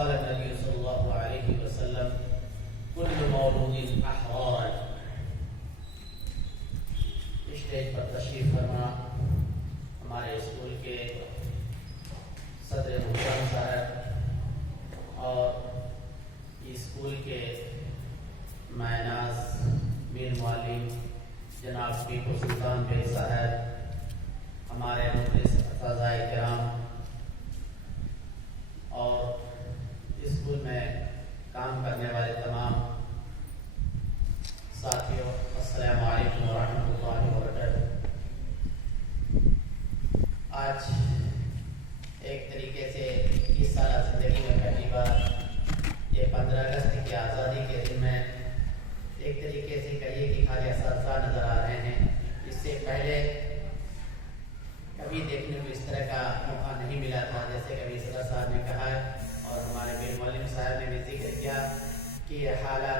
وقال النبي صلى الله عليه وسلم كل مولود احراج. اسٹیج پر تشریف فرما ہمارے اسکول کے صدر محترم صاحب اور اسکول کے معناز میر معلم جناب ٹیپو سلطان بے صاحب، ہمارے مدرس اساتذہ کرام اور اسکول میں کام کرنے والے تمام ساتھیوں، السلام علیکم ورحمۃ اللہ وبرکاتہ. آج ایک طریقے سے اس سالہ زندگی میں پہلی بار یہ 15 اگست کی آزادی کے دن میں ایک طریقے سے کہیے کہ خالی اساتذہ نظر آ رہے ہیں. اس سے پہلے کبھی دیکھنے کو اس طرح کا موقع نہیں ملا تھا. جیسے کبھی صدر صاحب نے کہا اور ہمارے میر معلم صاحب نے بھی ذکر کیا کہ یہ حالات